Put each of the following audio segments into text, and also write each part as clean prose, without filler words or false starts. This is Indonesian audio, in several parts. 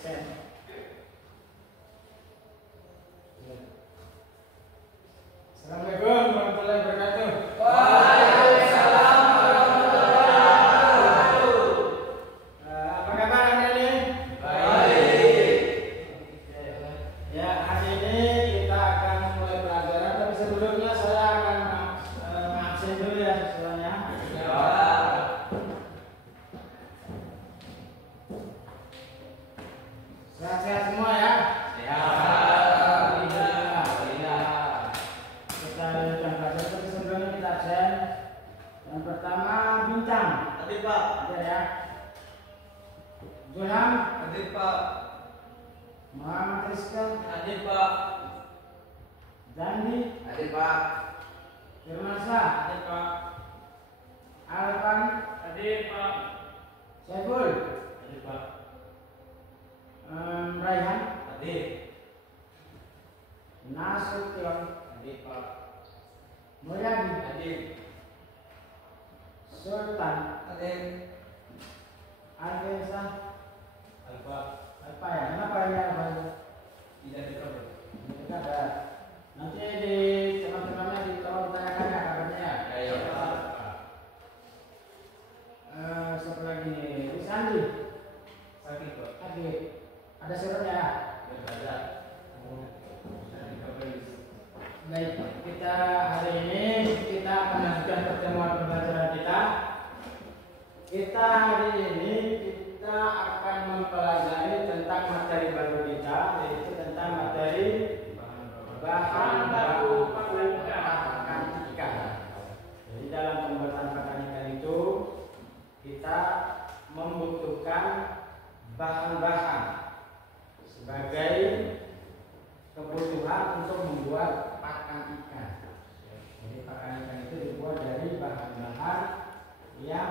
Assalamualaikum warahmatullahi wabarakatuh. Waalaikumsalam warahmatullahi wabarakatuh. Apa kabar hari ini? Baik. Ya, hari ini kita akan mulai pelajaran, tapi sebelumnya saya akan absen dulu ya semuanya. Ya. Sehat-sehat semua ya. Kita lanjutkan pelajaran, tapi sebelumnya kita absen. Yang pertama Bintang. Hadir Pak. Ada ya. Zulham, Hadir Pak. Muhammad Rizky, Hadir Pak. Dandi, Hadir Pak. Firmansyah, Hadir Pak. Alvan, Hadir Pak. Saiful, Hadir Pak. Raihan, Hadir. Nasution, Hadir Pak. Mulyadi, Hadir. Sultan, Hadir. Alfensa, Alfa. apa ya? Kenapa ini apa? Tidak dikabur. Tidak ada. Nanti di teman-temannya ditolong tanyakan ya kabarnya ya. Ya Pak. Siapa lagi nih? Wisandi, Sakit Pak. lagi. Ada suratnya ya? Berbaca. Tidak dikabur. Baik, kita hari ini kita akan melanjutkan pertemuan pembelajaran kita. Kita hari ini kita akan mempelajari tentang materi baru kita, yaitu tentang materi bahan baku pakan ikan. Jadi dalam pembuatan pakan ikan itu kita membutuhkan bahan-bahan sebagai kebutuhan untuk membuat pakan ikan. Jadi pakan ikan itu dibuat dari bahan-bahan yang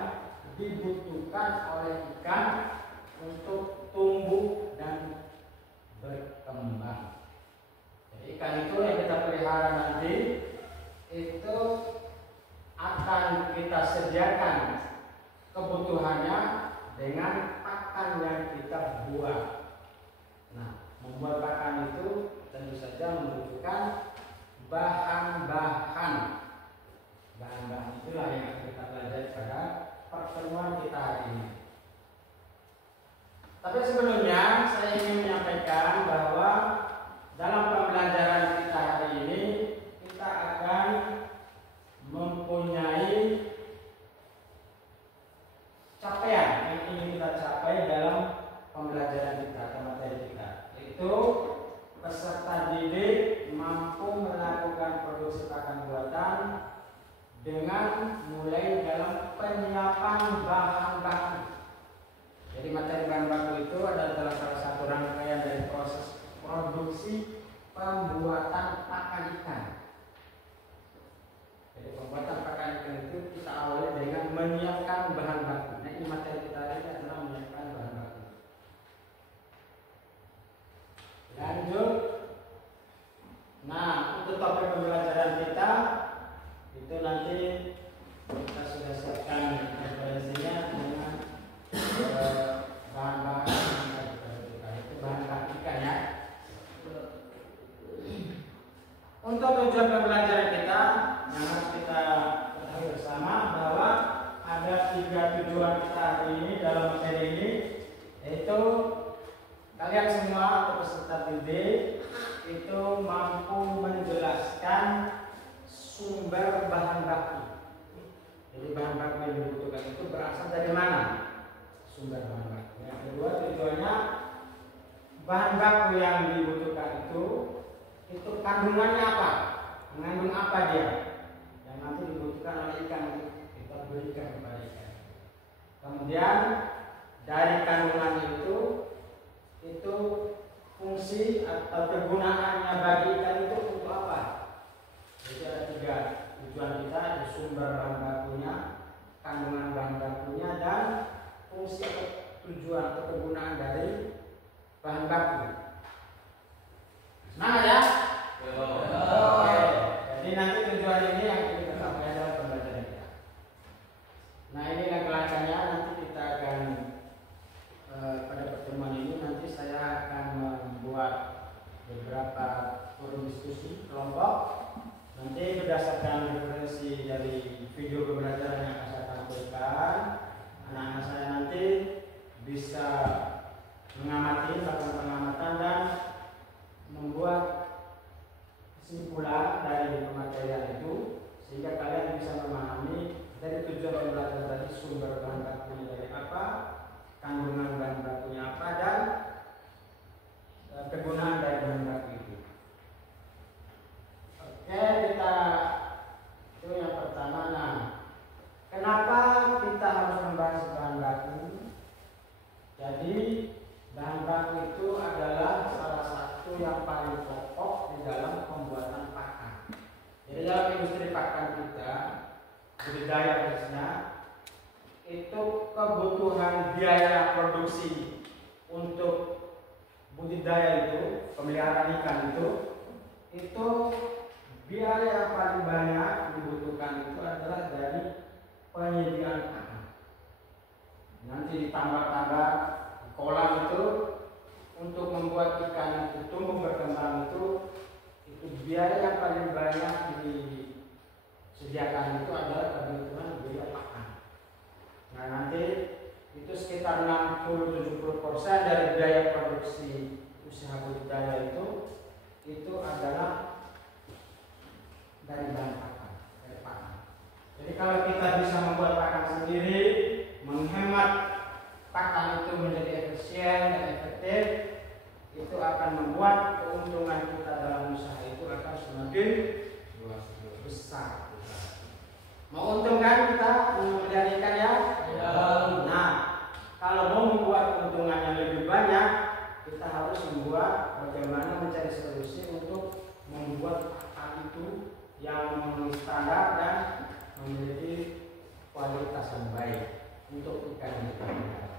dibutuhkan oleh ikan untuk tumbuh dan berkembang. Jadi ikan itu yang kita pelihara nanti itu akan kita sediakan kebutuhannya dengan pakan yang kita buat. Nah, membuat pakan itu tentu saja membutuhkan bahan-bahan. Bahan-bahan itulah yang akan kita pelajari pada pertemuan kita hari ini. Tapi sebelumnya saya ingin menyampaikan bahwa dalam pembelajaran kita hari ini kita akan mempunyai capaian yang ingin kita capai dalam pembelajaran kita atau materi kita, yaitu peserta didik mampu melakukan produksi pakan buatan dengan mulai dalam penyiapan bahan baku. Jadi materi bahan baku itu adalah salah satu rangkaian dari proses produksi pembuatan pakan ikan. Jadi pembuatan pakan ikan itu kita awali dengan menyiapkan bahan baku. Nah, ini materi kita hari ini adalah menyiapkan bahan baku. Lanjut. Nah, untuk topik pembelajaran kita itu nanti kita sudah siapkan referensinya dengan bahan-bahan yang kita butuhkan, itu bahan-bahan ikan ya. Untuk tujuan pembelajaran kita yang harus kita ketahui bersama bahwa ada 3 tujuan kita hari ini dalam materi ini, yaitu kalian semua atau peserta didik itu mampu menjelaskan sumber bahan baku. Jadi bahan baku yang dibutuhkan itu berasal dari mana? Sumber bahan baku. Yang kedua tujuannya bahan baku yang dibutuhkan itu kandungannya apa? Mengandung apa dia? Yang nanti dibutuhkan oleh ikan untuk kita berikan kepada ikan. Kemudian dari kandungan itu fungsi atau kegunaannya bagi ikan itu untuk apa? Jadi ada 3 tujuan kita, ada sumber bahan bakunya, kandungan bahan bakunya, dan fungsi atau tujuan atau kegunaan dari bahan baku. Semangat ya? Oke. Jadi nanti tujuan ini yang kita capai dalam pembelajaran kita. Nah, ini laki-lakinya nanti kita akan pada pertemuan ini nanti saya mengamati, melakukan pengamatan dan membuat kesimpulan dari pematerian itu sehingga kalian bisa memahami dari tujuan pembelajaran tadi sumber bahan bakunya dari apa, kandungan bahan bakunya apa, dan kegunaan dari bahan baku itu. Oke, kita itu yang pertama. Nah, kenapa kita harus membahas bahan baku? Jadi bahan baku itu adalah salah satu yang paling pokok di dalam pembuatan pakan. Jadi dalam industri pakan kita, budidaya khususnya, itu kebutuhan biaya produksi untuk budidaya itu, pemeliharaan ikan itu biaya yang paling banyak dibutuhkan itu adalah dari penyediaan pakan. Nanti ditambah-tambah kolam itu untuk membuat ikan itu tumbuh berkembang itu biaya yang paling banyak disediakan itu adalah kebutuhan biaya pakan. Nah nanti itu sekitar 60-70% dari biaya produksi usaha budidaya itu adalah dari bahan pakan, dari pakan. Jadi kalau kita bisa membuat pakan sendiri, menghemat pakan itu menjadi efisien dan efektif, itu akan membuat keuntungan kita dalam usaha itu akan semakin besar. Mau untung kan kita memelihara ikan ya? Ya. Nah, kalau mau membuat keuntungannya lebih banyak, kita harus membuat bagaimana mencari solusi untuk membuat pakan itu yang memenuhi standar dan memiliki kualitas yang baik untuk ikan yang kita pelihara.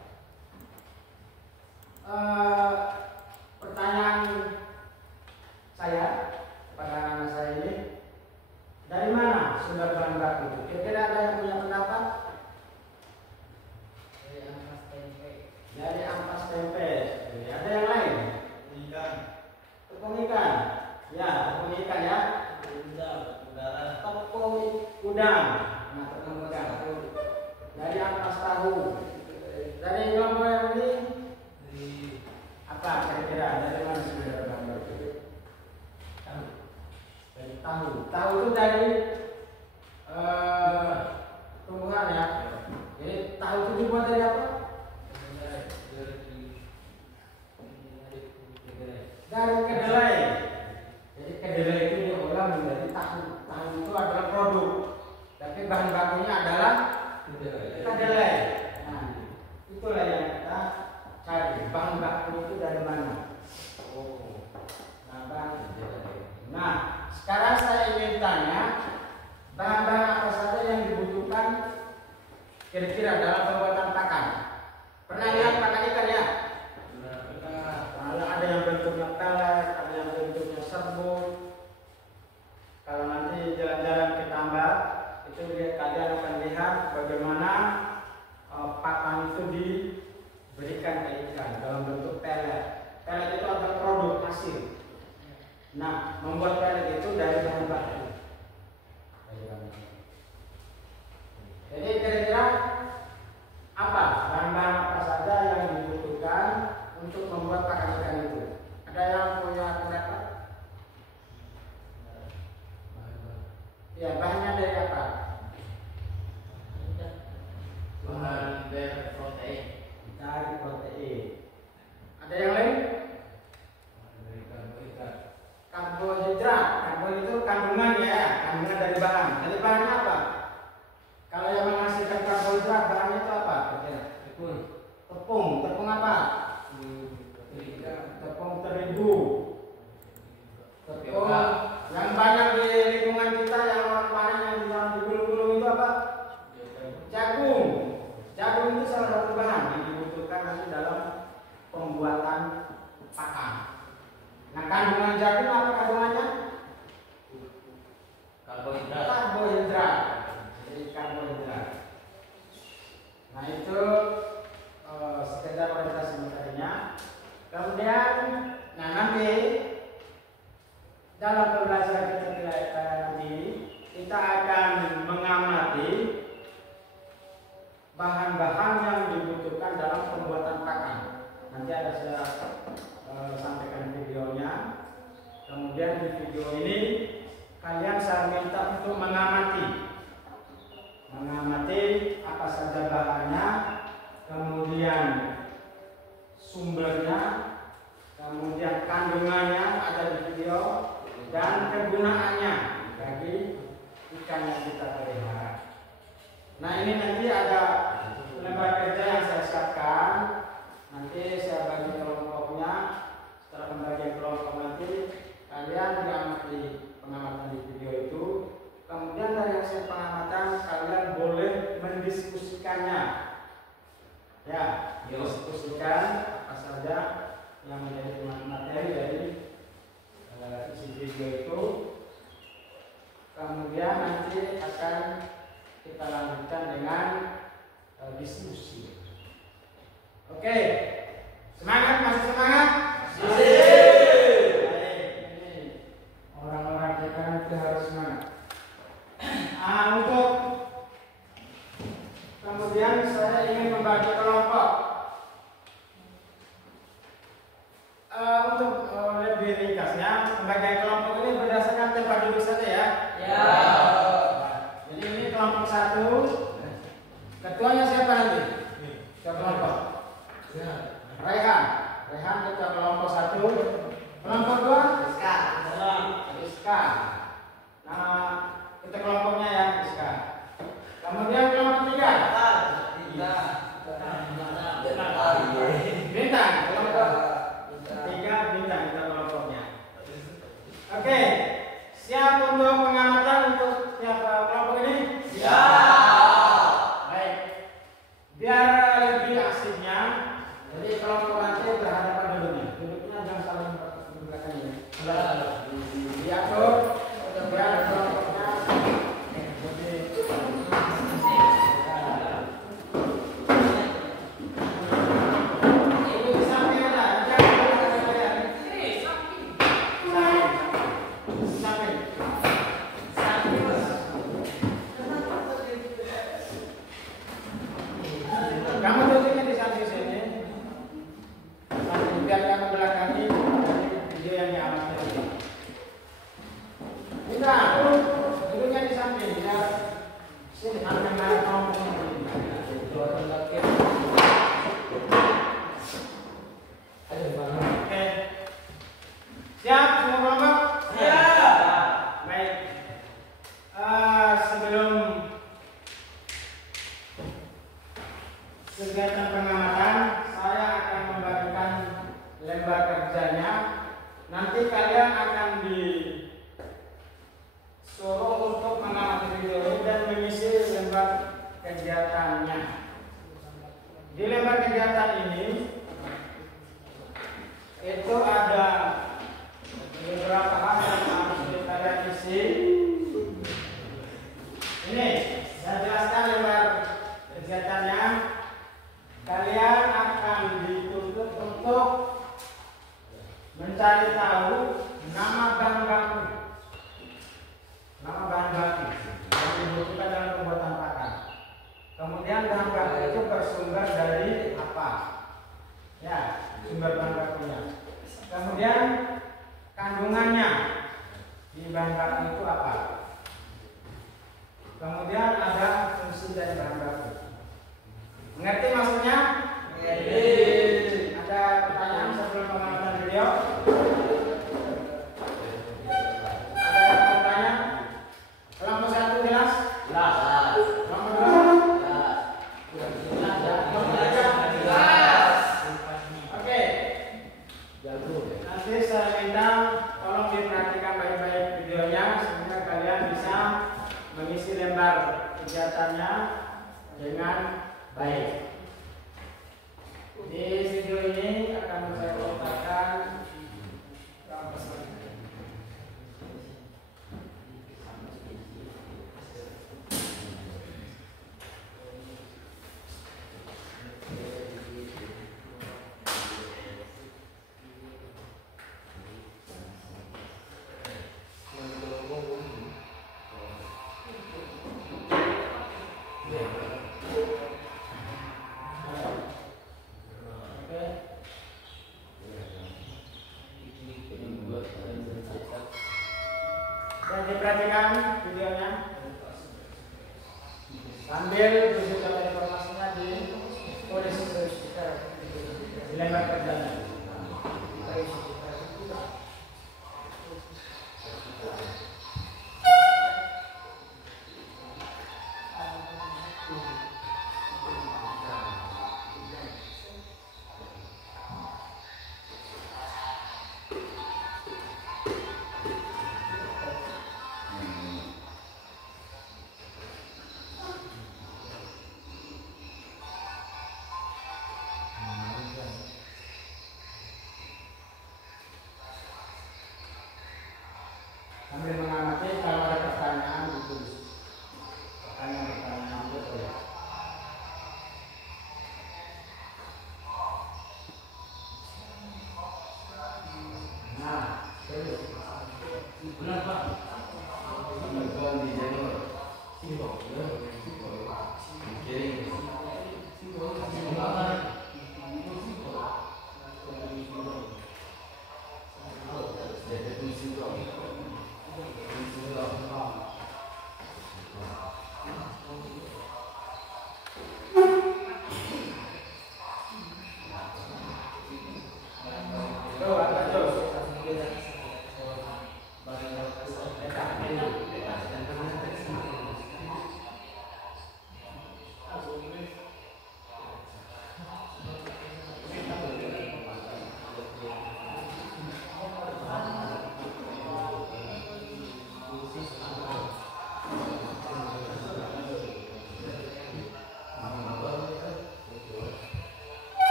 Pertanyaan saya kepada anak saya ini, dari mana sumber bahan baku itu? Kira-kira ada yang punya pendapat? Dari ampas tempe. Ada yang lain? Ikan. Tepung ikan. Ya, tepung ikan ya. Tepung udang. Nah, tepung udang. Dari ampas tahu. Dari kelompok yang ini apa kira-kira dari mana sumber bahan baku? Dari tahu. Tahu itu dari tumbuhan ya. Jadi tahu itu dibuat dari apa? Dari kedelai. Jadi kedelai itu diolah menjadi tahu. Tahu itu adalah produk, tapi bahan bakunya adalah kedelai. Nah, itulah yang kita cari. Bahan baku itu dari mana? Nah, sekarang saya ingin tanya, bahan-bahan apa saja yang dibutuhkan kira-kira dalam pembuatan pakan? Pernah lihat pakan ikan ya? Ada yang bentuknya pelet, ada yang bentuknya serbuk. Kalau nanti jalan-jalan ke tambak, itu kalian akan lihat bagaimana pakan itu diberikan ke ikan dalam bentuk pelet. Pelet itu adalah produk hasil. Nah, membuat pelet itu dari bahan baku. Jadi kira-kira apa bahan-bahan apa saja yang dibutuhkan untuk membuat pakan ikan itu? Ada yang punya pendapat? Ya, bahannya dari apa? Bahan dari protein. Dari protein. Ada yang lain? Dari karbohidrat. Karbohidrat. Karbohidrat itu kandungan ya, kandungan dari bahan. Dari bahannya apa? Kalau yang menghasilkan karbohidrat bahannya itu apa? Tepung. Tepung. Tepung apa? Tepung terigu. Tepung yang banyak di lingkungan kita yang orang panen yang di gunung-gunung itu apa? Jagung. Jagung itu salah satu bahan yang dibutuhkan nanti dalam pembuatan pakan. Nah, kandungan jagung apa kandungannya? Karbohidrat. Karbohidrat. Jadi karbohidrat. Nah itu sekedar orientasi materinya. Kemudian, nah nanti dalam pembelajaran kita nanti kita akan mengamati bahan-bahan yang dibutuhkan dalam pembuatan pakan. Nanti nanti ada saya sampaikan videonya. Kemudian di video ini kalian saya minta untuk mengamati apa saja bahannya, kemudian sumbernya, kemudian kandungannya ada di video, dan kegunaannya bagi ikan yang kita pelihara. Nah, ini nanti ada lembar kerja yang saya siapkan. Nanti saya bagi kelompoknya. Setelah pembagian kelompok nanti kalian mengamati pengamatan di video itu. Kemudian dari hasil pengamatan kalian boleh mendiskusikannya. Ya, diskusikan apa saja yang menjadi materi dari isi video itu. Kemudian nanti akan kita lanjutkan dengan diskusi. Oke, semangat, masih semangat? Orang-orang sekarang itu harus semangat. Untuk kemudian saya ingin membagi kelompok. Untuk lebih ringkasnya, pembagian kelompok ini berdasarkan tempat duduk saja ya. Ya. Jadi ini kelompok 1. Ketuanya siapa nanti? Ketua kelompok. Rehan ketua kelompok 1. Kelompok 2? Rizka. Nama ketua kelompoknya ya, Rizka. Kemudian kelompok 3? Bintang. Kelompok 3 Bintang kita kelompoknya. Oke, siap untuk pengamatan untuk setiap kelompok ini? Siap. Baik. Biar lebih asiknya, jadi kelompok nanti berhadapan duduknya jangan saling berbelakang ya. Diatur biar kelompoknya lebih. Kamu duduknya di samping sini, biar kamu belakangi video yang diamati. Kita duduknya di samping, biar sini akan naik kelompoknya. Oke, siap semua kelompok? Siap. Baik. Sebelum kegiatan pengamatan, saya akan membagikan lembar kerjanya. Nanti kalian akan disuruh untuk mengamati video ini dan mengisi lembar kegiatannya. Di lembar kegiatan ini itu ada beberapa hal yang harus kalian isi. Ini saya jelaskan lembar kegiatannya. Kalian akan dituntut untuk mencari tahu nama bahan baku yang dibutuhkan dalam pembuatan pakan. Kemudian bahan baku itu bersumber dari apa? Ya, sumber bahan bakunya. Kemudian kandungannya di bahan baku itu apa? Kemudian ada fungsi dari bahan baku. Mengerti maksudnya? Ada pertanyaan sebelum pengamatan video? Ada yang bertanya? Kelompok 1 jelas? Jelas. Kelompok 2? Jelas. Kelompok 3? Jelas. Oke. Nanti saya minta tolong diperhatikan baik-baik videonya sehingga kalian bisa mengisi lembar kegiatannya dengan baik. Di video ini akan saya letakkan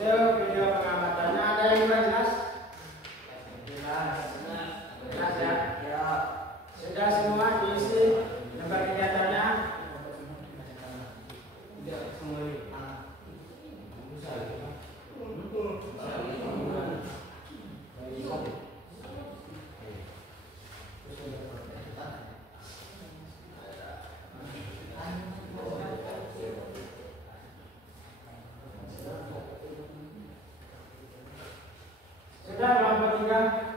Itu video pengamatannya. Ada yang kurang jelas? Jelas ya? Ya. Sudah semua diisi lembar kegiatannya? Tidak semua. Sudah kelompok 3?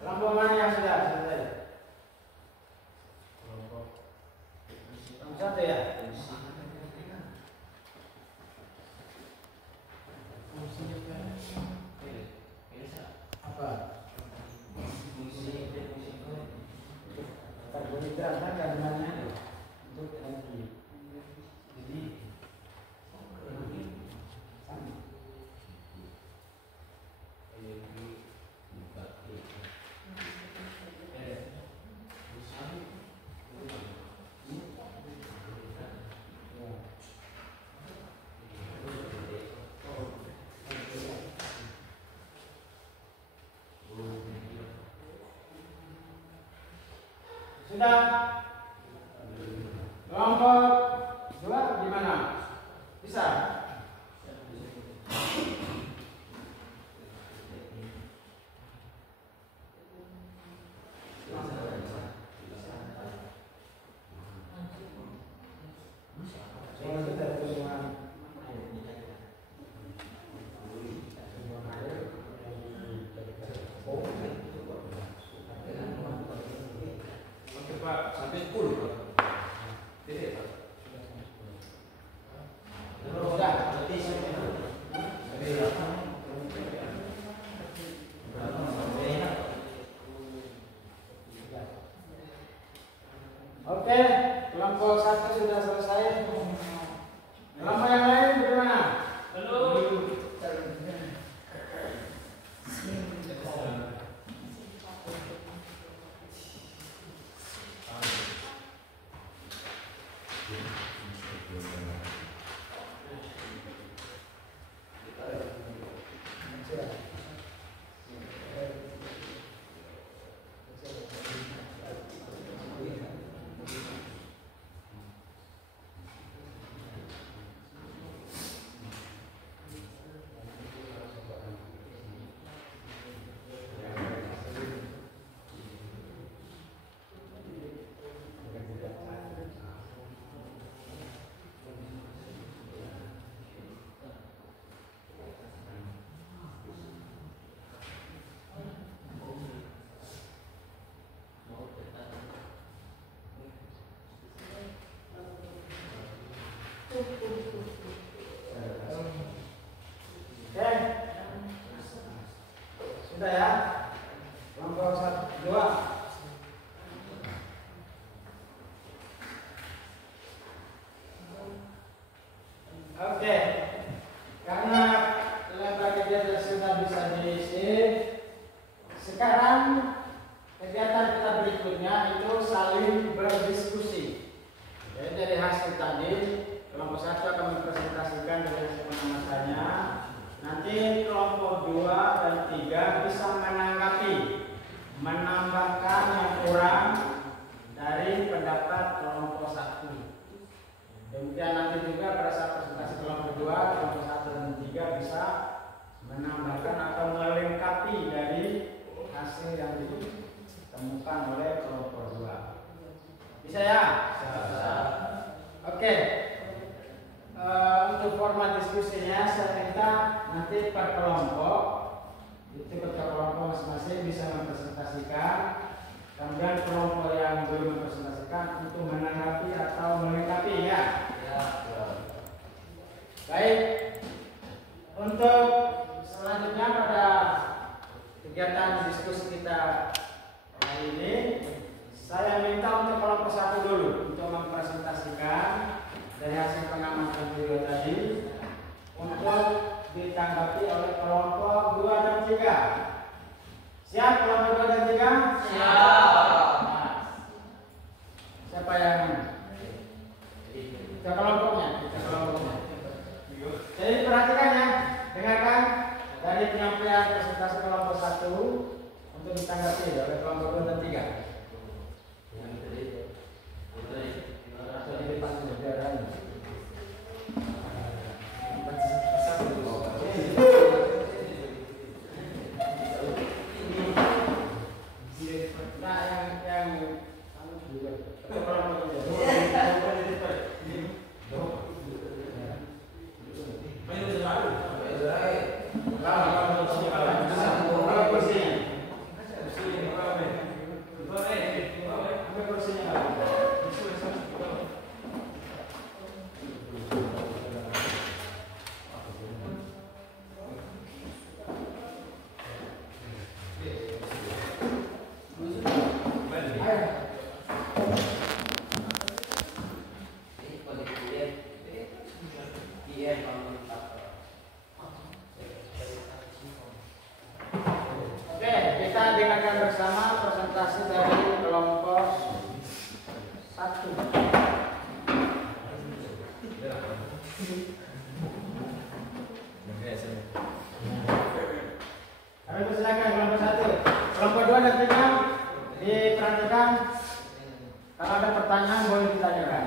Kelompok mana yang sudah selesai? Kelompok 1 ya? Apa? Karbohidrat kan kandungannya untuk energi. Jadi sama. Sudah? Kelompok 2 gimana? Bisa? Pak, sampai 10 Pak. Tidak Pak. Sudah? Oke, kelompok 1 sudah selesai. Kelompok yang lain bagaimana? Belum. Oke, sudah ya. Kelompok 1, 2. Oke, karena lembar kegiatan sudah bisa diisi, sekarang kegiatan kita berikutnya itu saling berdiskusi. Jadi dari hasil tadi, kelompok 1 akan mempresentasikan dari hasil pengamatannya. Nanti kelompok 2 dan 3 bisa menanggapi, menambahkan yang kurang dari pendapat kelompok 1. Demikian nanti juga pada saat presentasi kelompok 2, kelompok 1 dan 3 bisa menambahkan atau melengkapi dari hasil yang ditemukan oleh kelompok 2. Bisa ya? Bisa. Oke. Untuk format diskusinya saya minta nanti per kelompok itu ketua kelompok masing-masing bisa mempresentasikan, kemudian kelompok yang belum mempresentasikan untuk menanggapi atau melengkapi ya. Baik. Untuk selanjutnya pada kegiatan diskusi kita hari ini, saya minta untuk kelompok 1 dulu untuk mempresentasikan dari hasil pengamatan video tadi untuk ditanggapi oleh kelompok 2 dan 3. 3. Siap kelompok 2 dan 3? Siap. Nah, siapa yang kita kelompoknya? Jadi perhatikan ya, dengarkan dari penyampaian presentasi kelompok 1 untuk ditanggapi oleh kelompok 2 dan 3. Bersama presentasi dari kelompok 1. Kami persilakan kelompok 1. Kelompok 2 dan 3 diperhatikan. Kalau ada pertanyaan boleh ditanyakan.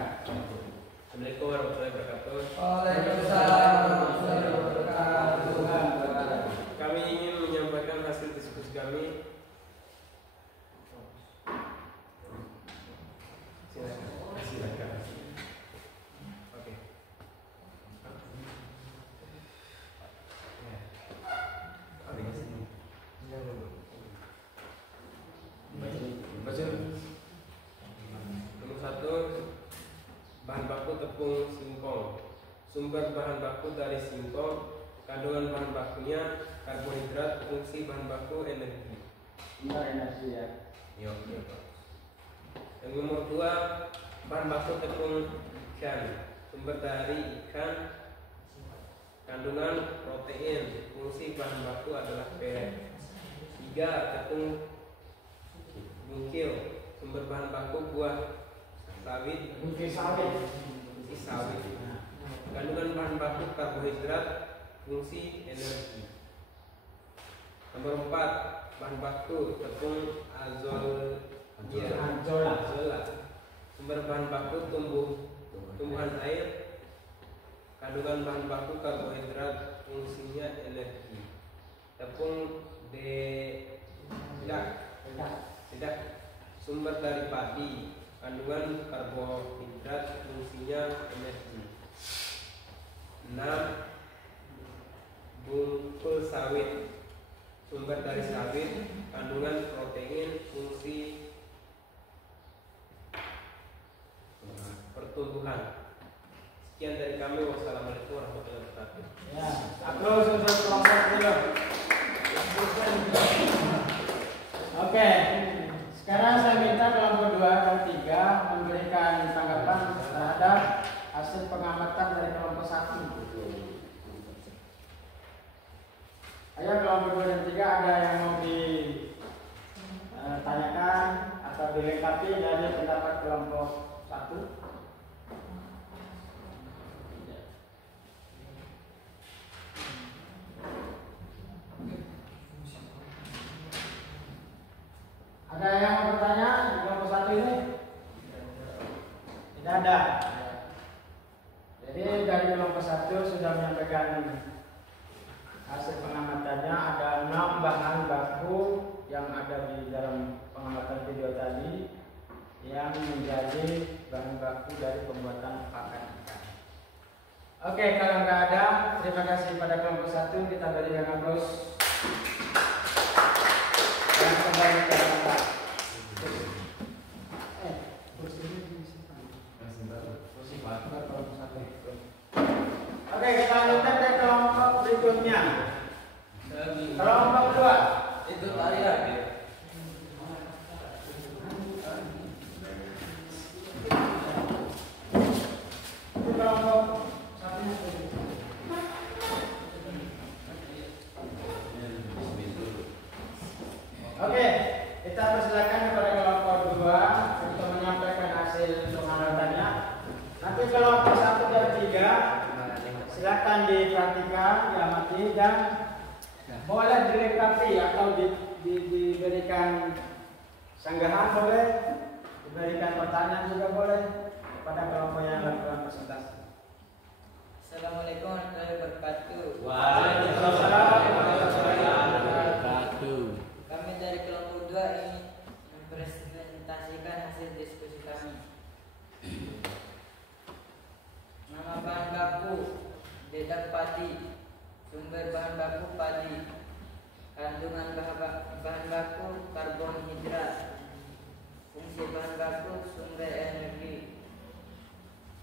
Assalamualaikum warahmatullahi wabarakatuh. Waalaikumsalam warahmatullahi wabarakatuh. Kami ingin menyampaikan hasil diskusi kami. Silakan. Oke. Nomor 1, bahan baku tepung singkong. Sumber bahan baku dari singkong, kandungan bahan bakunya karbohidrat, fungsi bahan baku energi. Energi ya. Iya, Pak. Yang nomor 2, bahan baku tepung ikan. Sumber dari ikan, kandungan protein, fungsi bahan baku adalah pet. 3, tepung bungkil. Sumber bahan baku buah sawit, Bungkil sawit. fungsi sawit. Kandungan bahan baku karbohidrat, fungsi energi. Nomor 4, bahan baku tepung azolla. Sumber bahan baku tumbuhan air, kandungan bahan baku karbohidrat, fungsinya energi. Tepung dedak, sumber dari padi, kandungan karbohidrat, fungsinya energi. 6, bungkul sawit, sumber dari sawit, kandungan protein, fungsi pertumbuhan. Sekian dari kami. Wassalamualaikum warahmatullahi wabarakatuh. Ya, aplaus untuk kelompok 3. Oke, sekarang saya minta kelompok 2 dan 3 memberikan tanggapan terhadap hasil pengamatan dari kelompok 1. Ayo kelompok 2 dan 3 ada yang mau ditanyakan atau dilengkapi dari pendapat kelompok 1? Ada yang mau bertanya di kelompok 1 ini? Tidak ada. Jadi dari kelompok 1 sudah menyampaikan hasil pengamatannya. Ada 6 bahan baku yang ada di dalam pengamatan video tadi yang menjadi bahan baku dari pembuatan pakan ikan. Oke, kalau nggak ada, terima kasih pada kelompok 1. Kita beri yang aplaus. Dan kembali ke tempat. Oke, kita lanjutkan ke kelompok berikutnya. Kelompok 2. Itu tarian. Itu kelompok 1. Oke, kita persilakan kepada kelompok 2 untuk menyampaikan hasil pengamatan. Nanti kelompok 1 dan 3 silakan diperhatikan, diamati dan boleh dilengkapi atau diberikan sanggahan, boleh diberikan pertanyaan juga boleh kepada kelompok yang lakukan presentasi. Assalamualaikum warahmatullahi wabarakatuh. Waalaikumsalam warahmatullahi wabarakatuh. Kami dari kelompok 2 ingin mempresentasikan hasil diskusi kami. Nama bahan baku dedak padi, sumber bahan baku padi, kandungan bahan baku karbohidrat, fungsi bahan baku sumber energi.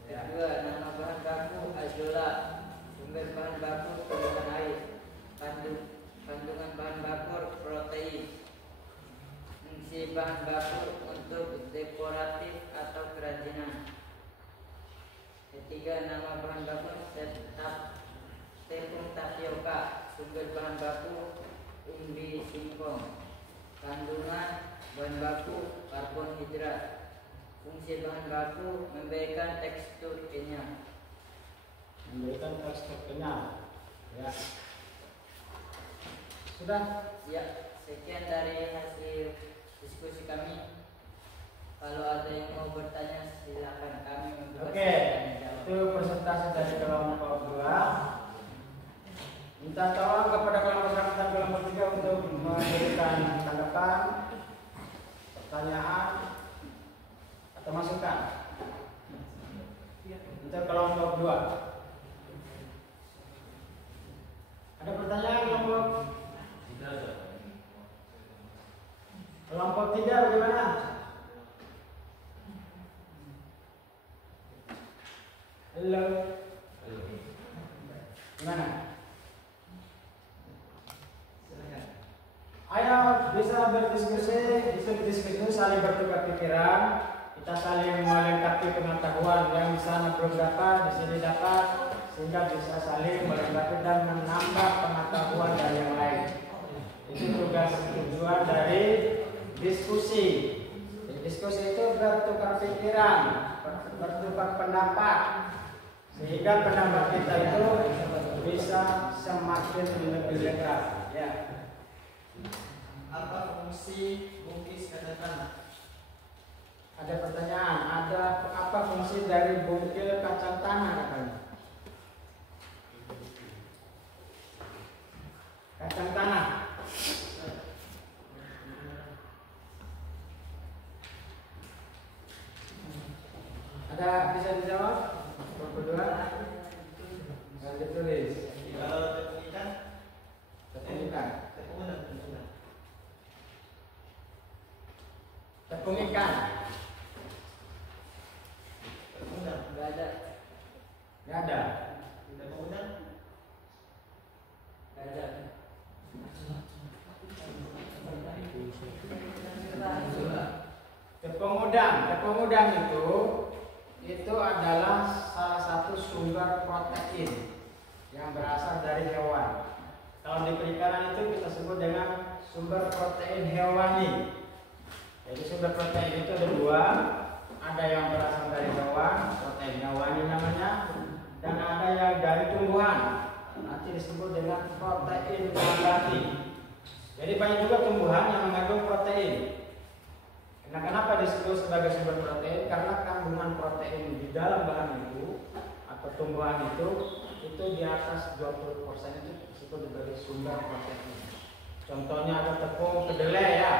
Kedua, nama bahan baku azola, sumber bahan baku kandungan air, kandungan bahan baku protein, fungsi bahan baku untuk dekoratif atau kerajinan. Ketiga, nama bahan baku tepung tapioka, sumber bahan baku umbi singkong, kandungan bahan baku karbohidrat, fungsi bahan baku memberikan tekstur kenyal. Memberikan tekstur kenyal. Ya. Sudah? Ya, sekian dari hasil diskusi kami. Kalau ada yang mau bertanya silakan, kami memberikan. Oke, itu presentasi dari kelompok 2. Minta tolong kepada kelompok 1 dan kelompok 3 untuk memberikan tanggapan, pertanyaan atau masukan. Untuk kelompok 2. Ada pertanyaan kelompok? Kelompok 3 bagaimana? Halo. Gimana? Ayo bisa berdiskusi, saling bertukar pikiran. Kita saling melengkapi pengetahuan yang di sana belum dapat, di sini dapat, sehingga bisa saling melengkapi dan menambah pengetahuan dari yang lain. Itu tujuan dari diskusi. Diskusi itu bertukar pikiran, bertukar pendapat, sehingga pendapat kita itu bisa semakin lebih lengkap. Ya. Apa fungsi bungkis kaca tanah? Ada pertanyaan, ada apa fungsi dari bungkil kacang tanah katanya? Kacang tanah. Ada bisa dijawab? Berdua? Bisa ditulis. Kalau tepung ikan, Tepung ikan. tepung udang, tepung udang. Tepung ikan. Tepung udang, Enggak ada. Nggak ada. tepung udang. Enggak ada. Tepung udang itu adalah salah satu sumber protein yang berasal dari hewan. Kalau di perikanan itu kita sebut dengan sumber protein hewani. Jadi sumber protein itu ada dua, ada yang berasal dari hewan, protein hewani namanya, dan ada yang dari tumbuhan, nanti disebut dengan protein nabati. Jadi banyak juga tumbuhan yang mengandung protein. Nah, kenapa disebut sebagai sumber protein? Karena kandungan protein di dalam bahan itu atau tumbuhan itu di atas 20% itu disebut sebagai sumber protein. Contohnya ada tepung kedelai ya.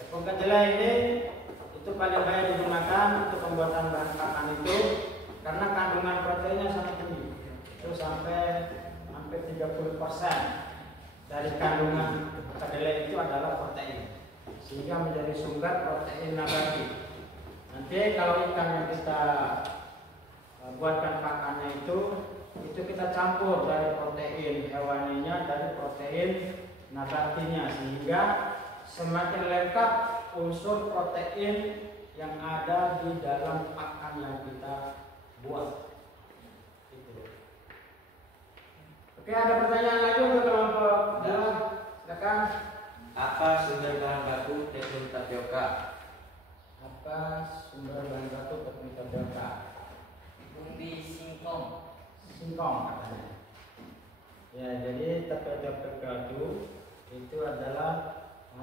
Tepung kedelai ini itu paling banyak digunakan untuk pembuatan bahan pakan itu karena kandungan proteinnya sangat tinggi. Itu sampai hampir 30% dari kandungan kedelai itu adalah protein, sehingga menjadi sumber protein nabati. Nanti kalau ikan yang kita buatkan pakannya itu kita campur dari protein hewaninya dari protein nabatinya, sehingga semakin lengkap unsur protein yang ada di dalam pakan yang kita buat. Oke, ada pertanyaan lagi untuk kelompok 2? Silakan. Apa Apa sumber bahan baku tepung tapioka? Apa sumber bahan baku tepung tapioka? Umbi singkong. Singkong katanya. Ya, jadi tapioka itu adalah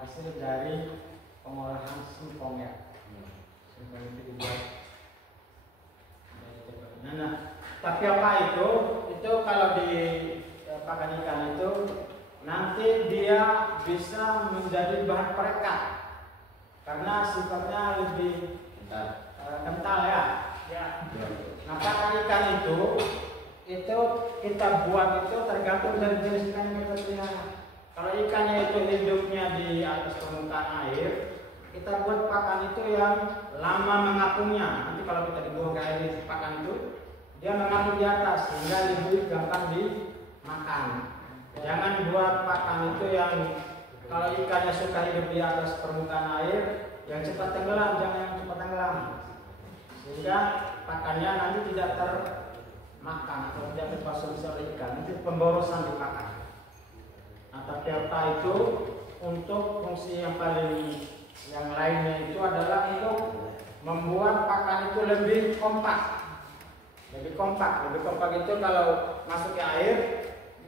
hasil dari pengolahan singkong ya. Singkong itu dibuat. Nah, tapioka itu kalau di pakan ikan itu nanti dia bisa menjadi bahan perekat karena sifatnya lebih kental ya. Nah, pakan ikan itu kita buat itu tergantung dari jenis ikan yang kita pelihara. Kalau ikannya itu hidupnya di atas permukaan air, kita buat pakan itu yang lama mengapungnya. Nanti kalau kita dibuang ke air di pakan itu, dia mengapung di atas sehingga lebih gampang dimakan. Jangan buat pakan itu yang kalau ikannya suka hidup di atas permukaan air, yang cepat tenggelam, jangan yang cepat tenggelam. Sehingga pakannya nanti tidak termakan atau tidak terkonsumsi oleh ikan, nanti pemborosan di pakan. Nah, tapioka itu untuk fungsi yang lainnya itu adalah untuk membuat pakan itu lebih kompak. Lebih kompak itu kalau masuk ke air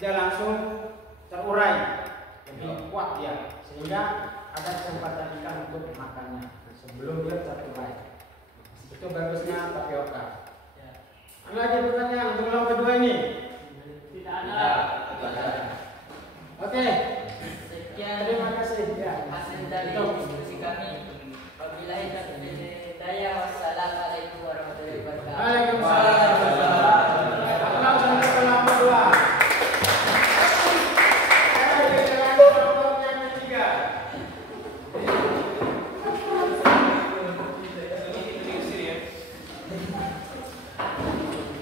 dia langsung terurai, lebih kuat dia, sehingga ada kesempatan ikan untuk makannya sebelum dia terurai. Itu bagusnya tapioka. Ada lagi pertanyaan untuk kelompok kedua ini? Tidak ada. Oke. Sekian Terima kasih. Ya. hasil dari diskusi kami. Wabillahi taufiq wal hidayah. Wassalamualaikum warahmatullahi wabarakatuh. Waalaikumsalam. Aplaus untuk kelompok kedua. Kelompok yang ketiga.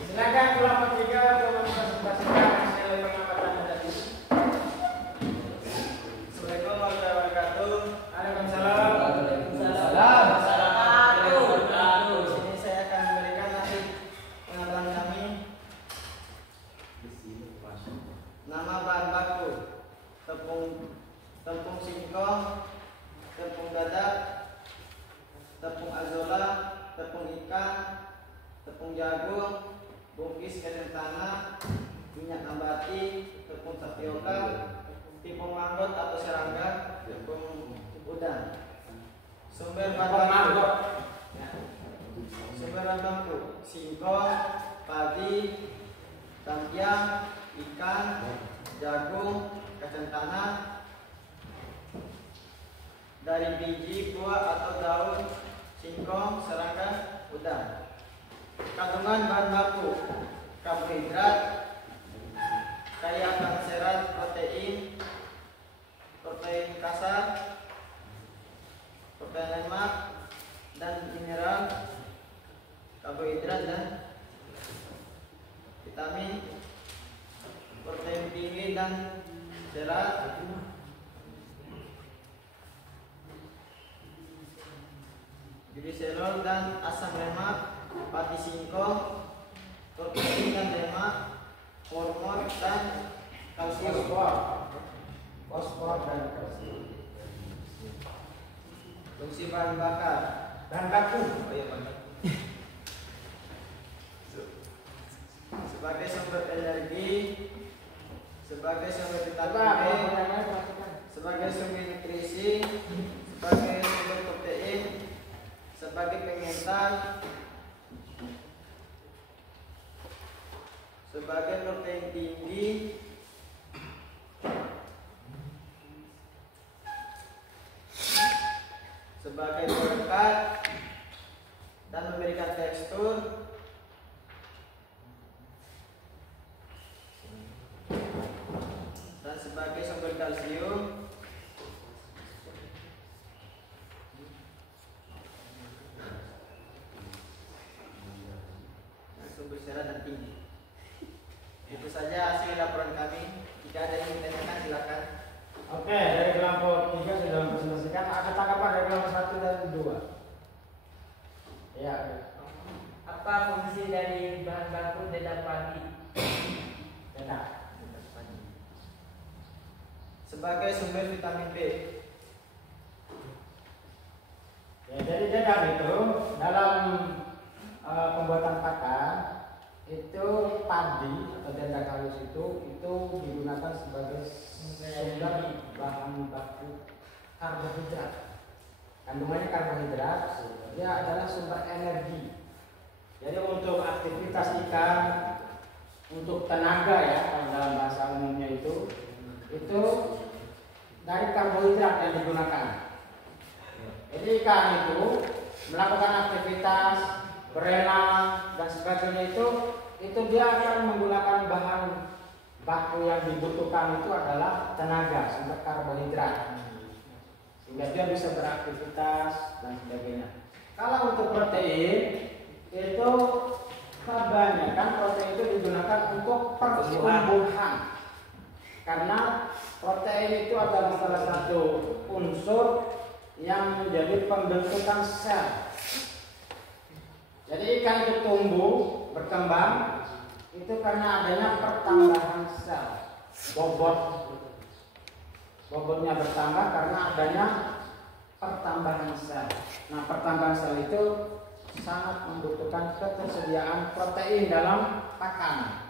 Silakan kelompok tiga untuk mempresentasikan hasil pengamatan tadi. Assalamualaikum warahmatullahi wabarakatuh. Waalaikumsalam. Di sini saya akan memberikan hasil pengamatan kami. Nama bahan baku: tepung singkong, tepung dadak, tepung azola, tepung ikan, tepung jagung, bungkis kacang tanah, minyak nabati, tepung tapioka, tepung manggot atau serangga, tepung udang. Sumber bahan baku: singkong, padi, tampiang, ikan, jagung, kacang tanah, dari biji, buah atau daun singkong, serangga, udang. Kandungan bahan baku: karbohidrat, kaya akan serat, protein kasar, protein lemak, dan mineral, karbohidrat dan vitamin, protein tinggi dan serat, gliserol dan asam lemak, pati singkong, protein dan lemak, hormon dan kalsium. Fosfor dan kalsium. Fungsi bahan bakar: Bahan baku. sebagai sumber energi, sebagai sumber vitamin Coba B, pertanyaannya perhatikan. sebagai sumber nutrisi, sebagai sumber protein, sebagai pengental, sebagai protein tinggi, sebagai perekat dan memberikan tekstur, dan sebagai sumber kalsium, dan sumber serat dan tinggi. Itu saja hasil laporan kami. Jika ada yang ditanyakan silakan. Oke, dari kelompok 3 sudah mempresentasikan. Ada tanggapan dari kelompok 1 dan 2? Ya. Apa fungsi dari bahan baku dedak padi? Dedak. Sebagai sumber vitamin B, Jadi dia itu dalam pembuatan pakan itu padi atau dendeng halus itu digunakan sebagai sumber bahan baku karbohidrat. Kandungannya karbohidrat, dia adalah sumber energi. Jadi untuk aktivitas ikan, untuk tenaga ya, kalau dalam bahasa umumnya itu dari karbohidrat yang digunakan. Jadi ikan itu melakukan aktivitas berenang dan sebagainya itu dia akan menggunakan bahan baku yang dibutuhkan itu adalah tenaga, sumber karbohidrat, sehingga dia bisa beraktivitas dan sebagainya. Kalau untuk protein itu kebanyakan protein itu digunakan untuk pertumbuhan, karena protein itu adalah salah satu unsur yang menjadi pembentukan sel. Jadi ikan itu tumbuh, berkembang itu karena adanya pertambahan sel. Bobotnya bertambah karena adanya pertambahan sel. Nah, pertambahan sel itu sangat membutuhkan ketersediaan protein dalam pakan.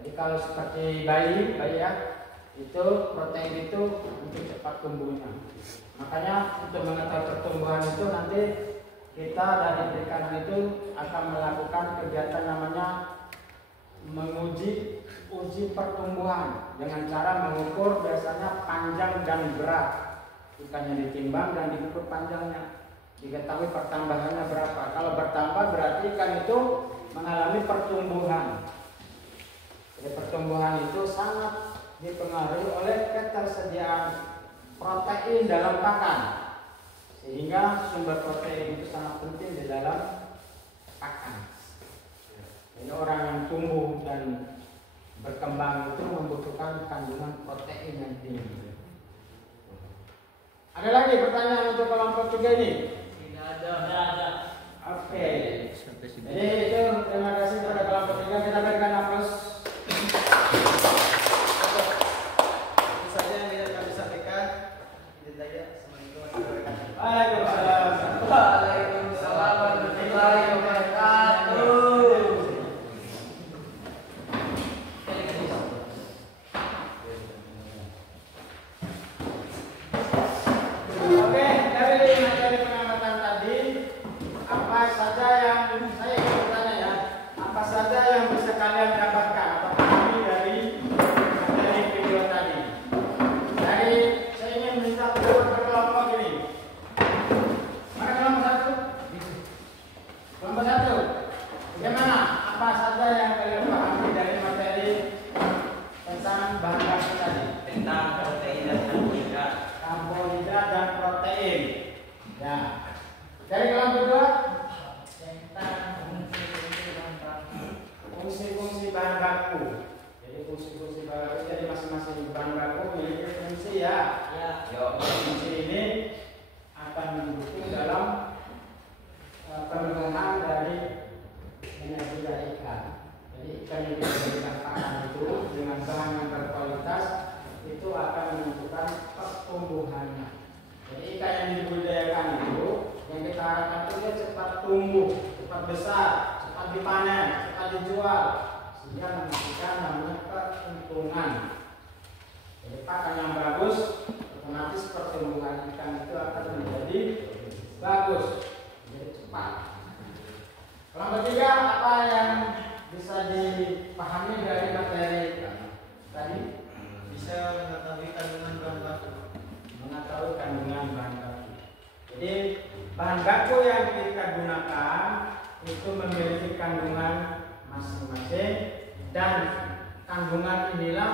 Jadi kalau seperti bayi ya, itu protein itu untuk cepat tumbuhnya. Makanya untuk mengetahui pertumbuhan itu nanti kita dari perikanan itu akan melakukan kegiatan namanya uji pertumbuhan dengan cara mengukur biasanya panjang dan berat. Ikannya ditimbang dan diukur panjangnya, diketahui pertambahannya berapa. Kalau bertambah berarti ikan itu mengalami pertumbuhan. Jadi pertumbuhan itu sangat dipengaruhi oleh ketersediaan protein dalam pakan, sehingga sumber protein itu sangat penting di dalam pakan. Jadi orang yang tumbuh dan berkembang itu membutuhkan kandungan protein yang tinggi. Ada lagi pertanyaan untuk kelompok 3 ini? Tidak ada. Oke. Jadi itu terima kasih kepada kelompok 3. Kita berikan aplaus. Itu saja yang bisa kami sampaikan. Izin saja. Assalamualaikum warahmatullahi wabarakatuh. Waalaikumsalam. Waalaikumsalam warahmatullahi wabarakatuh. Oke, dari materi pengamatan tadi, apa saja yang saya ingin bertanya ya? Apa saja yang bisa kalian dapatkan atau pahami dari materi video tadi? Dari saya ingin minta kelompok ini. Mana kelompok 1? Kelompok 1. Bagaimana? Apa saja yang kalian pahami dari materi tentang bahan baku tadi? Tentang protein dan karbohidrat. Karbohidrat dan protein. Ya. Dari kelompok 2, Tentang fungsi-fungsi bahan baku. Jadi fungsi-fungsi bahan baku, jadi masing-masing bahan baku memiliki fungsi ya. Fungsi ini akan mendukung dalam pemenuhan dari energi dari ikan. Jadi ikan yang dijadikan pakan itu dengan bahan yang berkualitas itu akan menentukan pertumbuhannya. Jadi ikan yang dibudidayakan itu yang kita harapkan itu dia cepat tumbuh, cepat besar, cepat dipanen, cepat dijual, sehingga menghasilkan namanya keuntungan. Jadi pakan yang bagus, otomatis pertumbuhan ikan itu akan menjadi bagus, menjadi cepat. Kelompok 3, apa yang bisa dipahami dari materi tadi? Bisa mengetahui kandungan bahan baku. Mengetahui kandungan bahan baku. Jadi bahan baku yang kita gunakan itu memiliki kandungan masing-masing, dan kandungan inilah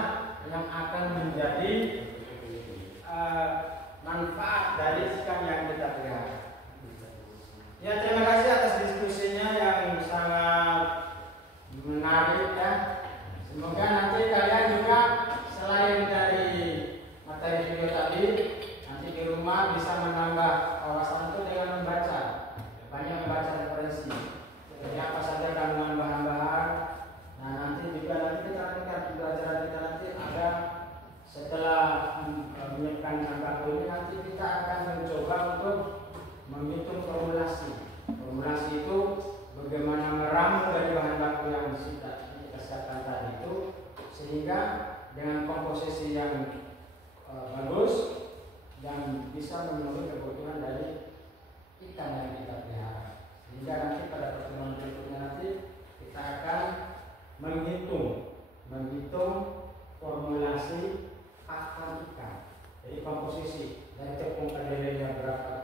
yang akan menjadi manfaat dari ikan yang kita pelihara. Ya, terima kasih atas diskusinya yang sangat menarik ya. Semoga nanti kalian juga selain dari materi video tadi, nanti di rumah bisa menambah wawasan itu dengan membaca, banyak membaca referensi. Jadi apa saja kandungan bahan-bahan. Nah nanti juga nanti kita pelajaran kita nanti ada setelah menyiapkan bahan baku ini, nanti kita akan mencoba untuk menghitung formulasi. Formulasi itu bagaimana meramu dari bahan baku yang kita siapkan tadi itu sehingga dengan komposisi yang bagus dan bisa memenuhi kebutuhan dari ikan yang kita pelihara. Sehingga nanti pada pertemuan berikutnya nanti kita akan menghitung formulasi pakan ikan. Jadi komposisi dari tepung kedelainya berapa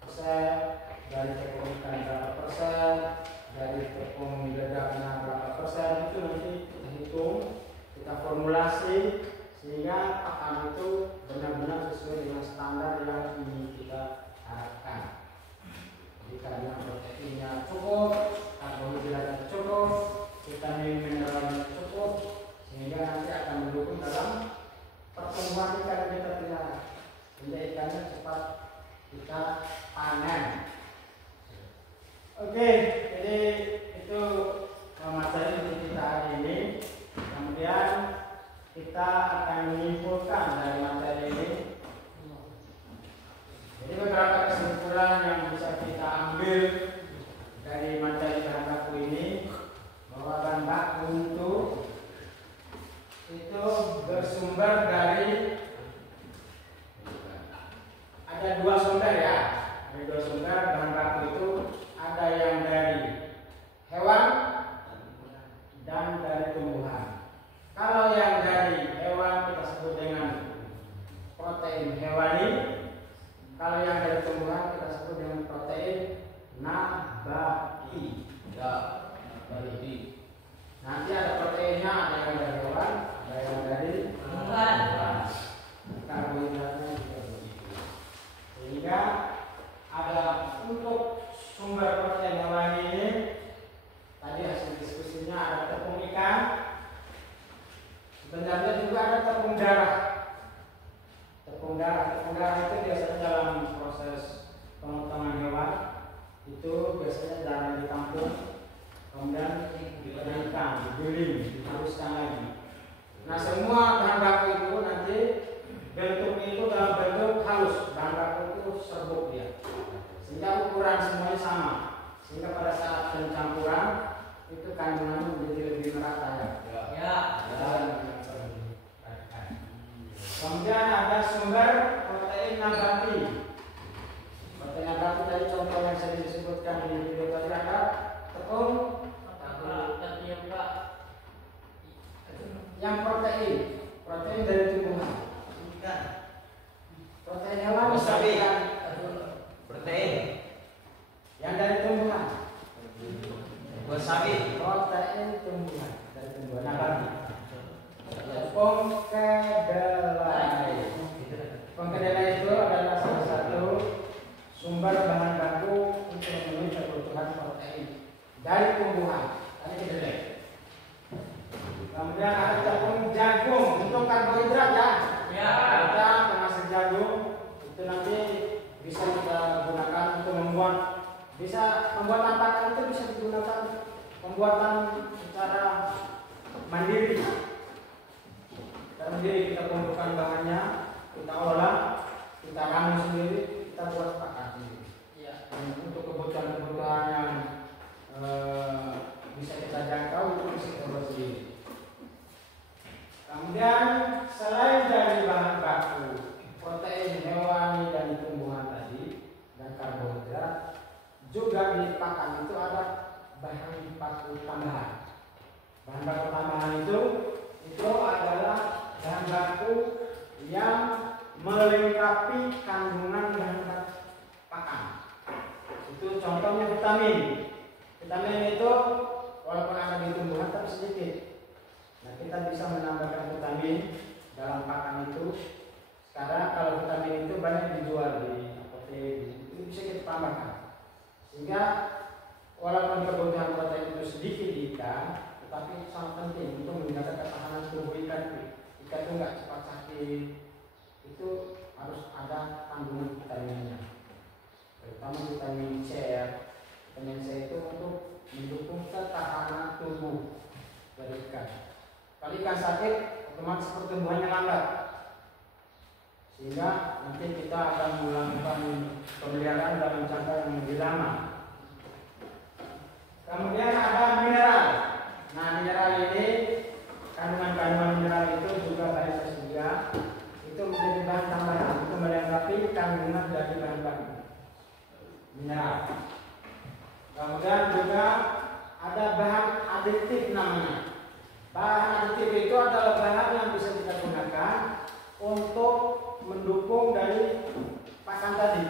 persen, dari tepung ikan berapa persen, dari tepung dedaknya berapa persen, itu nanti kita hitung, kita formulasi sehingga pakan itu benar-benar sesuai dengan standar yang ingin kita harapkan. Jadi karena proteinnya cukup, karbohidratnya cukup, vitamin mineralnya cukup, sehingga nanti akan mendukung dalam pertumbuhan ikan yang kita pelihara, sehingga ikannya cepat kita panen. Oke, jadi itu materi untuk kita hari ini. Kemudian kita akan menyimpulkan dari materi ini. Jadi beberapa kesimpulan yang bisa kita ambil dari materi bahan baku ini, bahwa bahan baku itu bersumber dari ada dua sumber ya. Ada dua sumber bahan baku itu, ada yang dari hewan dan dari tumbuhan. Kalau yang dari hewan kita sebut dengan protein hewani. Kalau yang dari tumbuhan kita sebut dengan protein nabati. Ya, nabati. Nanti ada proteinnya, ada yang dari hewan, ada yang dari tumbuhan. Karbohidratnya juga begitu. Sehingga ada untuk sumber protein hewani ini, tadi hasil diskusinya ada tepung ikan. Sebenarnya juga ada tepung darah. Tepung darah itu biasanya dalam proses pemotongan hewan itu biasanya darah ditampung, kemudian dikeringkan, digiling, dihaluskan lagi. Nah, semua bahan baku itu nanti bentuknya itu dalam bentuk halus, bahan baku itu serbuk dia, sehingga ukuran semuanya sama, sehingga pada saat pencampuran itu kandungannya menjadi lebih merata ya. Kemudian ada sumber protein nabati. Protein nabati tadi contoh yang saya disebutkan di video tadi ada tepung, yang protein dari tumbuhan. Protein hewan misalkan protein yang dari tumbuhan. wasabi Protein tumbuhan dari tumbuhan nabati. Tepung kedelai. Tepung kedelai itu adalah salah satu sumber bahan baku untuk memenuhi kebutuhan protein dari tumbuhan, dari kedelai. Kemudian ada tepung jagung untuk karbohidrat ya. Kita termasuk jagung itu nanti bisa kita gunakan untuk membuat masakan itu bisa digunakan pembuatan secara mandiri. Kita kumpulkan bahannya, kita olah, kita ramu sendiri, kita buat pakan sendiri. Ya. Untuk kebutuhan yang bisa kita jangkau itu bisa kita buat sendiri. Kemudian selain dari bahan baku protein hewani dan tumbuhan tadi dan karbohidrat, juga di pakan itu ada bahan baku tambahan. Bahan baku tambahan itu adalah bahan baku yang melengkapi kandungan bahan baku pakan. Itu contohnya vitamin. Vitamin itu walaupun ada di tumbuhan tapi sedikit. Nah, kita bisa menambahkan vitamin dalam pakan itu. Sekarang kalau vitamin itu banyak dijual di apotek, itu bisa kita tambahkan. Sehingga walaupun kebutuhan protein itu sedikit di ikan, tetapi sangat penting untuk menjaga ketahanan tubuh ikan. Ikan itu nggak cepat sakit. Itu harus ada kandungan vitaminnya, terutama vitamin C ya. Vitamin C itu untuk mendukung ketahanan tubuh dari ikan. Kalau ikan sakit, otomatis pertumbuhannya lambat. sehingga nanti kita akan melakukan pemeliharaan dalam jangka yang lebih lama. Kemudian ada mineral. Nah, mineral ini kandungan-kandungan mineral itu juga baik tersedia. Itu menjadi bahan tambahan untuk melengkapi kandungan dari bahan baku mineral. Kemudian juga ada bahan aditif namanya. Bahan aditif itu adalah bahan yang bisa kita gunakan untuk mendukung dari pakan tadi.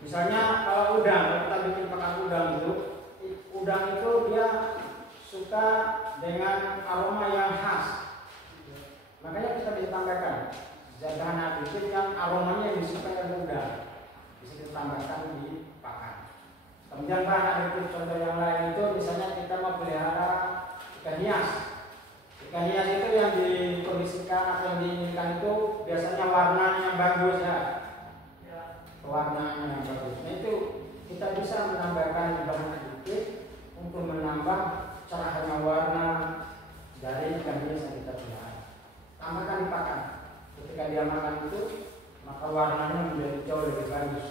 Misalnya kalau udang, kita bikin pakan udang itu dia suka dengan aroma yang khas. Makanya kita bisa tambahkan bahan aditif yang aromanya yang disukai oleh udang, bisa ditambahkan di pakan. Kemudian bahan aditif contoh yang lain itu misalnya kita mau pelihara ikan hias. Ikan hias itu yang dikondisikan atau yang diinginkan itu biasanya warnanya bagus ya. Warnanya yang bagus. Nah itu kita bisa menambahkan bahan aditif untuk menambah cahaya warna dari ikan hias yang kita pelihara. Tambahkan di pakan. Ketika dia makan itu maka warnanya menjadi jauh lebih bagus.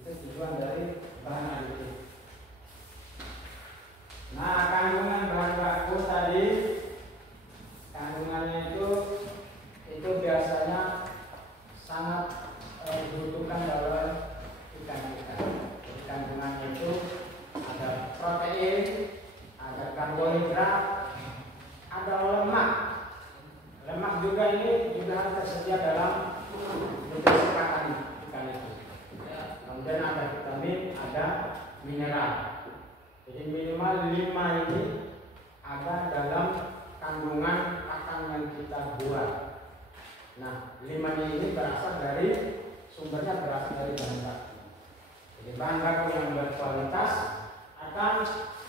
Itu tujuan dari bahan aditif. Nah, kandungan bahan baku tadi, kandungannya itu biasanya sangat dibutuhkan dalam ikan-ikan. Kandungannya itu ada protein, ada karbohidrat, ada lemak. Lemak juga ini juga harus tersedia dalam nutrisi pakan ikan itu. Kemudian ada vitamin, ada mineral. Jadi minimal 5 ini ada dalam kandungan pakan yang kita buat. Nah, 5 ini berasal dari sumbernya berasal dari bahan baku. Jadi bahan baku yang berkualitas akan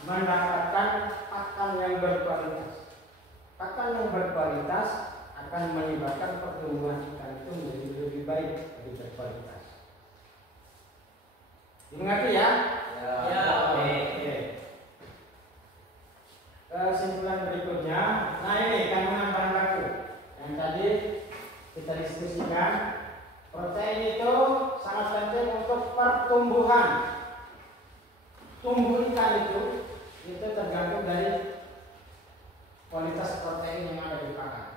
mendapatkan pakan yang berkualitas. Pakan yang berkualitas akan menyebabkan pertumbuhan ikan itu menjadi lebih baik, lebih berkualitas. Dimengerti ya? Ya. Oke. Kesimpulan berikutnya, nah ini kandungan bahan baku yang tadi kita diskusikan. Protein itu sangat penting untuk pertumbuhan. Tumbuh ikan itu tergantung dari kualitas protein yang ada di pakan.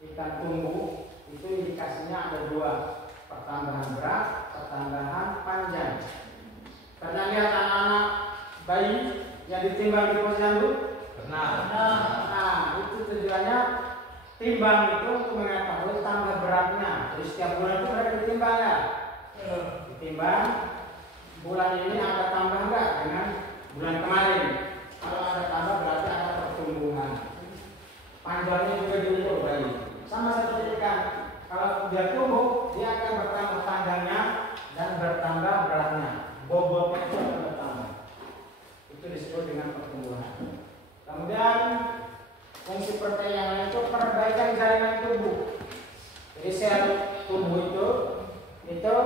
Ikan tumbuh itu indikasinya ada 2, pertambahan berat, pertambahan panjang. Pernah lihat anak-anak bayi yang ditimbang di posyandu? Pernah. Nah, itu tujuannya timbang itu untuk mengetahui tambah beratnya. Jadi setiap bulan itu mereka ditimbang ya. Ditimbang bulan ini ada tambah enggak dengan bulan kemarin. Kalau ada tambah berarti ada pertumbuhan. Panjangnya juga diukur bayi. Sama seperti ikan. Kalau dia tumbuh, dia akan bertambah panjangnya dan bertambah beratnya. Bobotnya itu akan bertambah. Itu disebut dengan pertumbuhan. Kemudian fungsi protein yang lain itu perbaikan jaringan tubuh. Jadi sel tubuh itu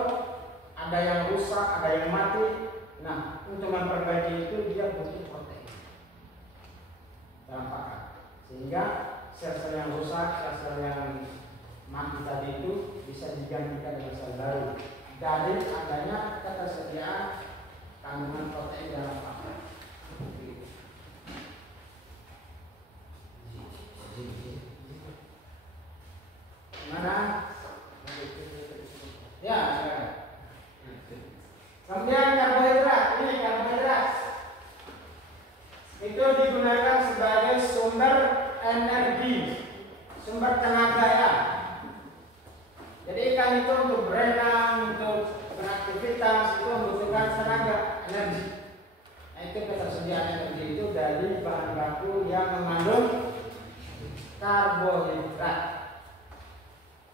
ada yang rusak, ada yang mati. Nah, untuk memperbaiki itu dia butuh protein dalam pakan. Sehingga sel-sel yang rusak, sel-sel yang mati tadi itu bisa digantikan dengan sel baru dari adanya ketersediaan kandungan protein dalam pakan. Mana? Ya. Kemudian karbohidrat, ini karbohidrat itu digunakan sebagai sumber energi, sumber tenaga ya. Jadi ikan itu untuk berenang, untuk beraktivitas itu membutuhkan tenaga, energi. Nah, itu ketersediaan energi itu dari bahan baku yang mengandung karbohidrat.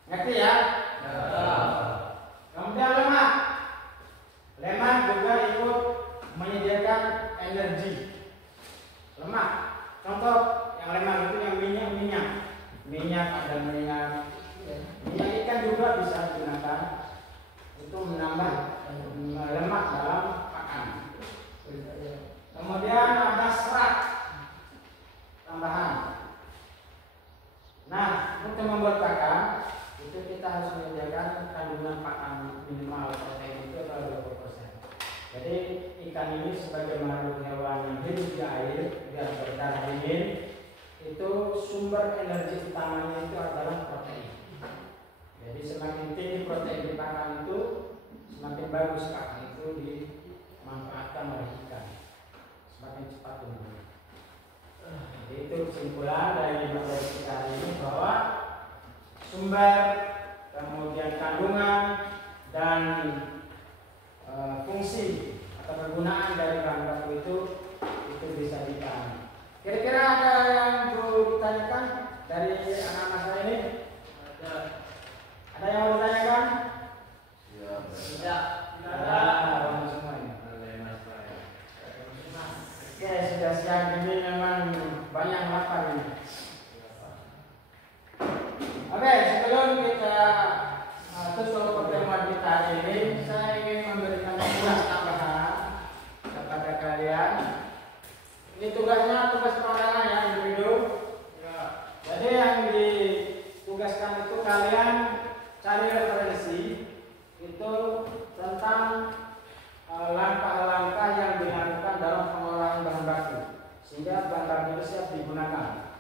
Ngerti ya? Kemudian lemak. Lemak juga ikut menyediakan energi. Lemak. Contoh yang lemak itu yang minyak. Minyak ada minyak. Minyak ikan juga bisa digunakan itu menambah lemak dalam pakan. Kemudian ada serat tambahan. Nah, untuk membuat pakan itu kita harus menyediakan kan kandungan pakan minimal protein itu adalah 20%. Jadi ikan ini sebagai makhluk hewan yang hidup di air dan berdarah dingin, itu sumber energi utamanya itu adalah protein. Jadi semakin tinggi protein di pakan itu, semakin bagus pakan itu dimanfaatkan oleh ikan, semakin cepat tumbuh. Jadi itu kesimpulan dari materi kita hari ini, bahwa sumber, kemudian kandungan dan fungsi atau kegunaan dari bahan baku itu bisa dipahami. Kira-kira ada yang perlu ditanyakan dari anak-anak saya ini? Ada yang mau ditanyakan? Tidak. Ada semua ini. Oke, sudah siang ini memang banyak lapar ini. Oke, sebelum kita tutup pertemuan kita hari ini, saya ingin memberikan tugas tambahan kepada kalian. Ini tugasnya tugas pandangan ya, individu. Jadi yang ditugaskan itu kalian cari referensi itu tentang langkah-langkah yang dilakukan dalam pengolahan bahan baku sehingga bahan baku itu siap digunakan.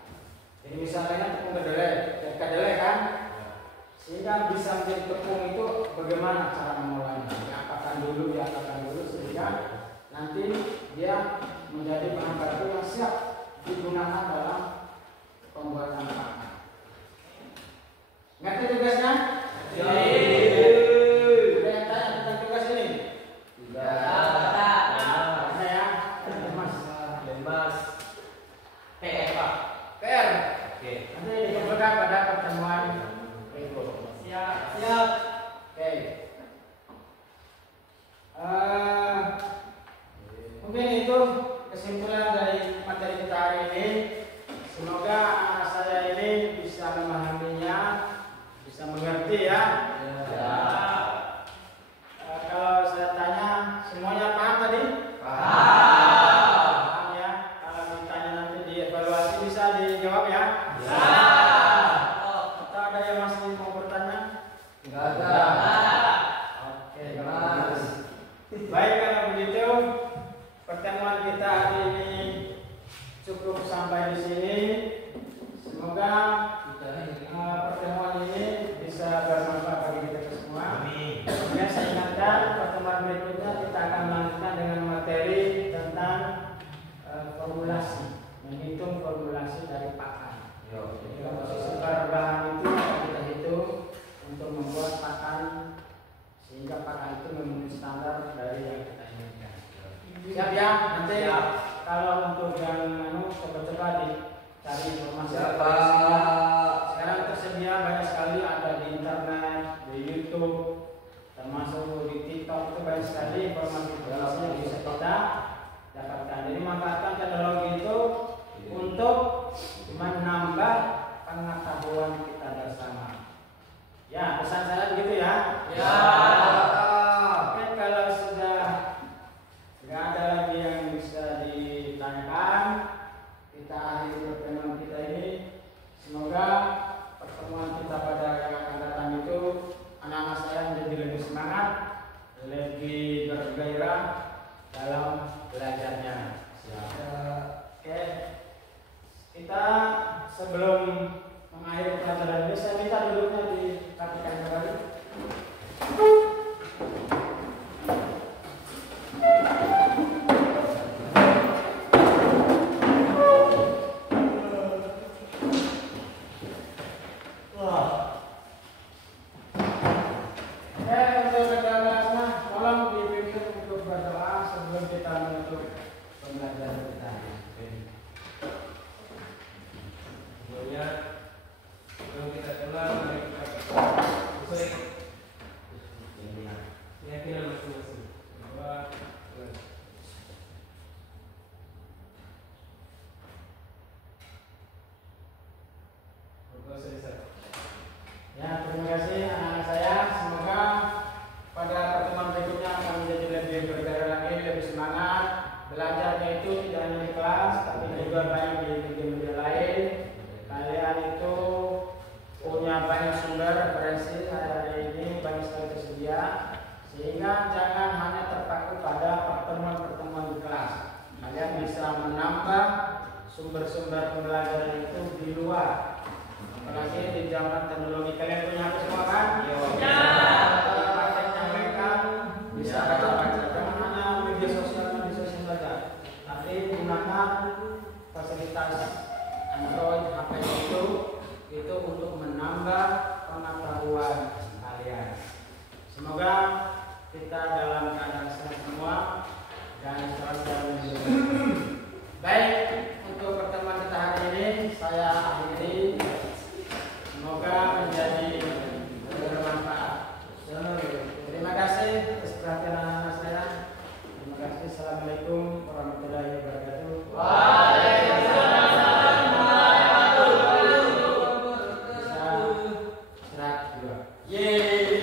Jadi misalnya tepung kedelai kan, sehingga bisa menjadi tepung itu bagaimana cara mengolahnya? Diapakan dulu sehingga nanti dia menjadi bahan baku yang siap digunakan dalam pembuatan pakan. Ngerti tugasnya? Ya. Ada yang tanya tentang tugas ini? Ada. Ada ya? Mas. PR Pak. PR. Oke. Nanti dikumpulkan pada pertemuan berikut. Siap. Oke. Mungkin itu kesimpulan dari materi kita hari ini. Semoga anak saya ini bisa memahaminya, bisa mengerti ya. Kalau saya tanya, semuanya paham tadi? Paham ya. Kalau ditanya nanti dievaluasi bisa dijawab ya. Atau ada yang masih mau bertanya? Enggak ada. Oke, baik, kalau begitu pertemuan kita hari ini cukup sampai di sini. Semoga pertemuan ini bisa bermanfaat bagi kita semua. Kemudian saya ingatkan pertemuan berikutnya kita akan melanjutkan dengan materi tentang formulasi, menghitung formulasi dari pakan. Jadi posisi bahan itu kita hitung untuk membuat pakan sehingga pakan itu memenuhi standar dari yang kita inginkan. Siap ya? Nanti kalau untuk yang coba-coba dicari informasi. Sekarang tersedia banyak sekali, ada di internet, di YouTube, termasuk di TikTok, itu banyak sekali informasi yang bisa kita dapatkan. Jadi manfaatkan teknologi itu untuk menambah pengetahuan kita bersama. Ya, pesan saya begitu ya. Oke, kalau sudah nggak ada lagi yang bisa ditanyakan, kita akhiri pertemuan kita ini. Semoga pertemuan kita pada yang akan datang itu anak-anak saya menjadi lebih semangat, lebih bergairah dalam belajarnya. Oke, kita sebelum mengakhiri pelajaran ini, saya minta duduknya dikatakan kembali. Sebelum kita pulang, mari kita berdoa sesuai sumber-sumber pembelajaran itu di luar, apalagi di zaman teknologi. Kalian punya HP semua kan? Paketnya mereka bisa baca-baca, jangan hanya media sosial saja, tapi gunakan fasilitas Android HP itu untuk menambah pengetahuan kalian. Semoga kita dalam keadaan sehat semua dan selalu melindungi. Baik, untuk pertemuan kita hari ini saya akhiri. Semoga menjadi bermanfaat. Terima kasih atas perhatian anak-anak saya. Terima kasih. Assalamualaikum warahmatullahi wabarakatuh. Waalaikumsalam warahmatullahi wabarakatuh. Bisa istirahat juga. Yeay.